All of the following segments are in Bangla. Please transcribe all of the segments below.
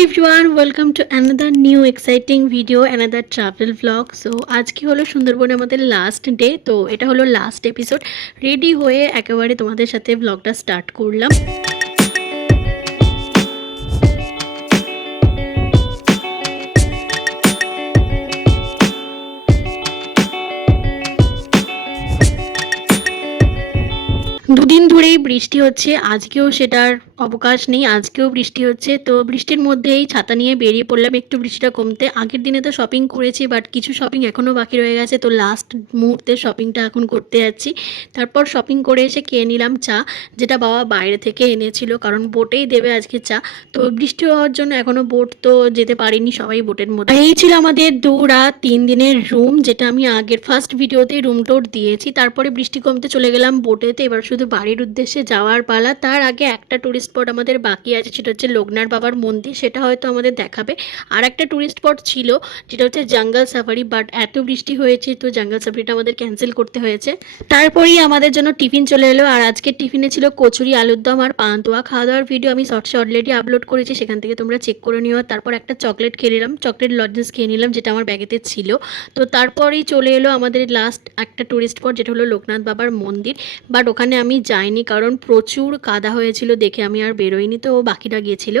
everyone, welcome to another new exciting video, another travel vlog. So আজকে হলো সুন্দরবনে আমাদের লাস্ট ডে, তো এটা হলো লাস্ট এপিসোড। রেডি হয়ে একেবারে তোমাদের সাথে ব্লগটা স্টার্ট করলাম। দুদিন ধরেই বৃষ্টি হচ্ছে, আজকেও সেটার অবকাশ নেই, আজকেও বৃষ্টি হচ্ছে। তো বৃষ্টির মধ্যেই ছাতা নিয়ে বেরিয়ে পড়লাম একটু বৃষ্টিটা কমতে। আগের দিনে তো শপিং করেছি, বাট কিছু শপিং এখনও বাকি রয়ে গেছে, তো লাস্ট মুহূর্তে শপিংটা এখন করতে যাচ্ছি। তারপর শপিং করে এসে খেয়ে নিলাম চা, যেটা বাবা বাইরে থেকে এনেছিল, কারণ বোটেই দেবে আজকে চা। তো বৃষ্টি হওয়ার জন্য এখনও বোট তো যেতে পারিনি, সবাই বোটের মধ্যে। এই ছিল আমাদের 2 রাত 3 দিনের রুম, যেটা আমি আগের ফার্স্ট ভিডিওতেই রুম টোর দিয়েছি। তারপরে বৃষ্টি কমতে চলে গেলাম বোটেতে, এবার শুধু বাড়ির উদ্দেশ্যে যাওয়ার পালা। তার আগে একটা টুরিস্ট স্পট আমাদের বাকি আছে, সেটা হচ্ছে লোকনাথ বাবার মন্দির, সেটা হয়তো আমাদের দেখাবে। আর একটা টুরিস্ট স্পট ছিল, যেটা হচ্ছে জঙ্গল সাফারি, বাট এত বৃষ্টি হয়েছে তো জঙ্গল সাফারিটা আমাদের ক্যান্সেল করতে হয়েছে। তারপরেই আমাদের জন্য টিফিন চলে এলো, আর আজকের টিফিনে ছিল কচুরি, আলুর দম আর পান্তুয়া। খাওয়া দাওয়ার ভিডিও আমি শর্টসে অলরেডি আপলোড করেছি, সেখান থেকে তোমরা চেক করে নিও। তারপর একটা চকলেট খেয়ে নিলাম, চকলেট লজেন্স খেয়ে নিলাম, যেটা আমার ব্যাগেতে ছিল। তো তারপরেই চলে এলো আমাদের লাস্ট একটা টুরিস্ট স্পট, যেটা হলো লোকনাথ বাবার মন্দির। বাট ওখানে আমি যাইনি, কারণ প্রচুর কাদা হয়েছিল দেখে আমি আর বেরোইনি, তো বাকিটা গিয়েছিল।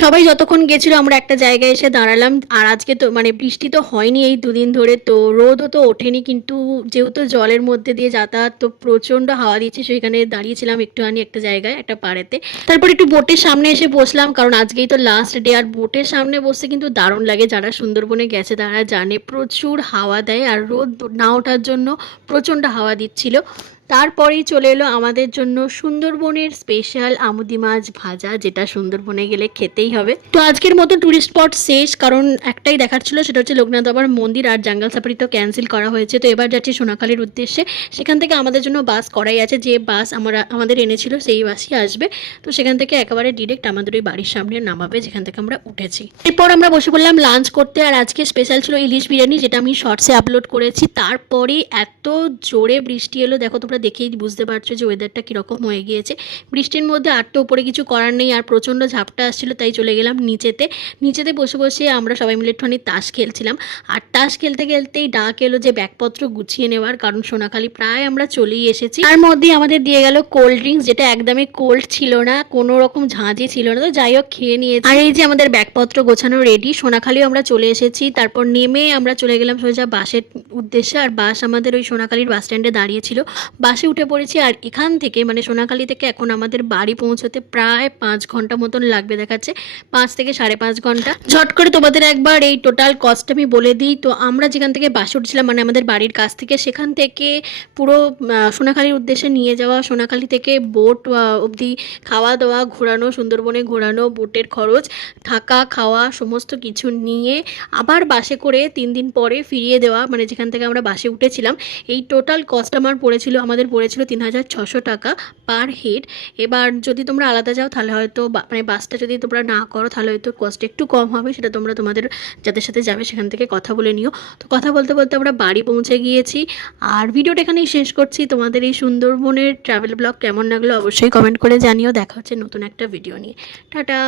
সবাই যতক্ষণ গেছিল আমরা একটা জায়গায় এসে দাঁড়ালাম। আর আজকে তো বৃষ্টি তো হয়নি এই দুদিন ধরে, তো রোদও তো ওঠেনি, কিন্তু যেহেতু জলের মধ্যে দিয়ে যাতায়াত, তো প্রচণ্ড হাওয়া দিচ্ছে, সেখানে দাঁড়িয়েছিলাম একটুখানি একটা জায়গায়, একটা পাড়েতে। তারপর একটু বোটের সামনে এসে বসলাম, কারণ আজকেই তো লাস্ট ডে। আর বোটের সামনে বসতে কিন্তু দারুণ লাগে, যারা সুন্দরবনে গেছে তারা জানে প্রচুর হাওয়া দেয়, আর রোদ না ওঠার জন্য প্রচণ্ড হাওয়া দিচ্ছিল। তারপরেই চলে এলো আমাদের জন্য সুন্দরবনের স্পেশাল আমুদি মাছ ভাজা, যেটা সুন্দরবনে গেলে খেতেই হবে। তো আজকের মতো টুরিস্ট স্পট শেষ, কারণ একটাই দেখার ছিল, সেটা হচ্ছে লোকনাথ বাবার মন্দির। আর জঙ্গল সাফারি তো ক্যান্সেল করা হয়েছে, তো এবার যাচ্ছি সোনাখালীর উদ্দেশ্যে। সেখান থেকে আমাদের জন্য বাস করাই আছে, যে বাস আমাদের এনেছিল সেই বাসই আসবে। তো সেখান থেকে একেবারে ডিরেক্ট আমাদের ওই বাড়ির সামনে নামাবে, যেখান থেকে আমরা উঠেছি। এরপর আমরা বসে পড়লাম লাঞ্চ করতে, আর আজকে স্পেশাল ছিল ইলিশ বিরিয়ানি, যেটা আমি শর্টসে আপলোড করেছি। তারপরে এত জোরে বৃষ্টি এলো, দেখো তোমরা দেখেই বুঝতে পারছো যে ওয়েদারটা কীরকম হয়ে গিয়েছে। বৃষ্টির মধ্যে আর তো উপরে কিছু করার নেই, আর প্রচণ্ড ঝাপটা আসছিল, তাই চলে গেলাম নিচেতে বসে বসে আমরা সবাই মিলে একটুখানি তাস খেলছিলাম। আর তাস খেলতে খেলতেই ডাক এলো যে ব্যাগপত্র গুছিয়ে নেওয়ার, কারণ সোনাখালী প্রায় আমরা চলেই এসেছি। তার মধ্যেই আমাদের দিয়ে গেল কোল্ড ড্রিঙ্কস, যেটা একদমই কোল্ড ছিল না, কোনো রকম ঝাঁঝি ছিল না, তো যাই হোক খেয়ে নিয়েছি। আর এই যে আমাদের ব্যাগপত্র গোছানো রেডি, সোনাখালীও আমরা চলে এসেছি। তারপর নেমে আমরা চলে গেলাম সোজা বাসের উদ্দেশ্যে, আর বাস আমাদের ওই সোনাখালীর বাস স্ট্যান্ডে দাঁড়িয়েছিল। বাসে উঠে পড়েছি, আর এখান থেকে সোনাখালী থেকে এখন আমাদের বাড়ি পৌঁছতে প্রায় 5 ঘন্টা মতন লাগবে, দেখাচ্ছে 5 থেকে 5.5 ঘন্টা। ঝট করে তোমাদের একবার এই টোটাল কস্ট আমি বলে দিই। তো আমরা যেখান থেকে বাসে উঠছিলাম, আমাদের বাড়ির কাছ থেকে, সেখান থেকে পুরো সোনাখালীর উদ্দেশ্যে নিয়ে যাওয়া, সোনাখালী থেকে বোট অবধি খাওয়া দাওয়া, ঘোরানো, সুন্দরবনে ঘোরানো, বোটের খরচ, থাকা খাওয়া সমস্ত কিছু নিয়ে আবার বাসে করে 3 দিন পরে ফিরিয়ে দেওয়া, যেখান থেকে আমরা বাসে উঠেছিলাম, এই টোটাল কস্ট আমাদের পড়েছিল 3600 টাকা পার হেড। এবার যদি তোমরা আলাদা যাও তাহলে হয়তো বাসটা যদি তোমরা না করো তাহলে হয়তো কস্ট একটু কম হবে, সেটা তোমরা তোমাদের যাদের সাথে যাবে সেখান থেকে কথা বলে নিও। তো কথা বলতে বলতে আমরা বাড়ি পৌঁছে গিয়েছি, আর ভিডিওটা এখানেই শেষ করছি। তোমাদের এই সুন্দরবনের ট্রাভেল ব্লগ কেমন লাগলো অবশ্যই কমেন্ট করে জানিও। দেখা হচ্ছে নতুন একটা ভিডিও নিয়ে। টাটা।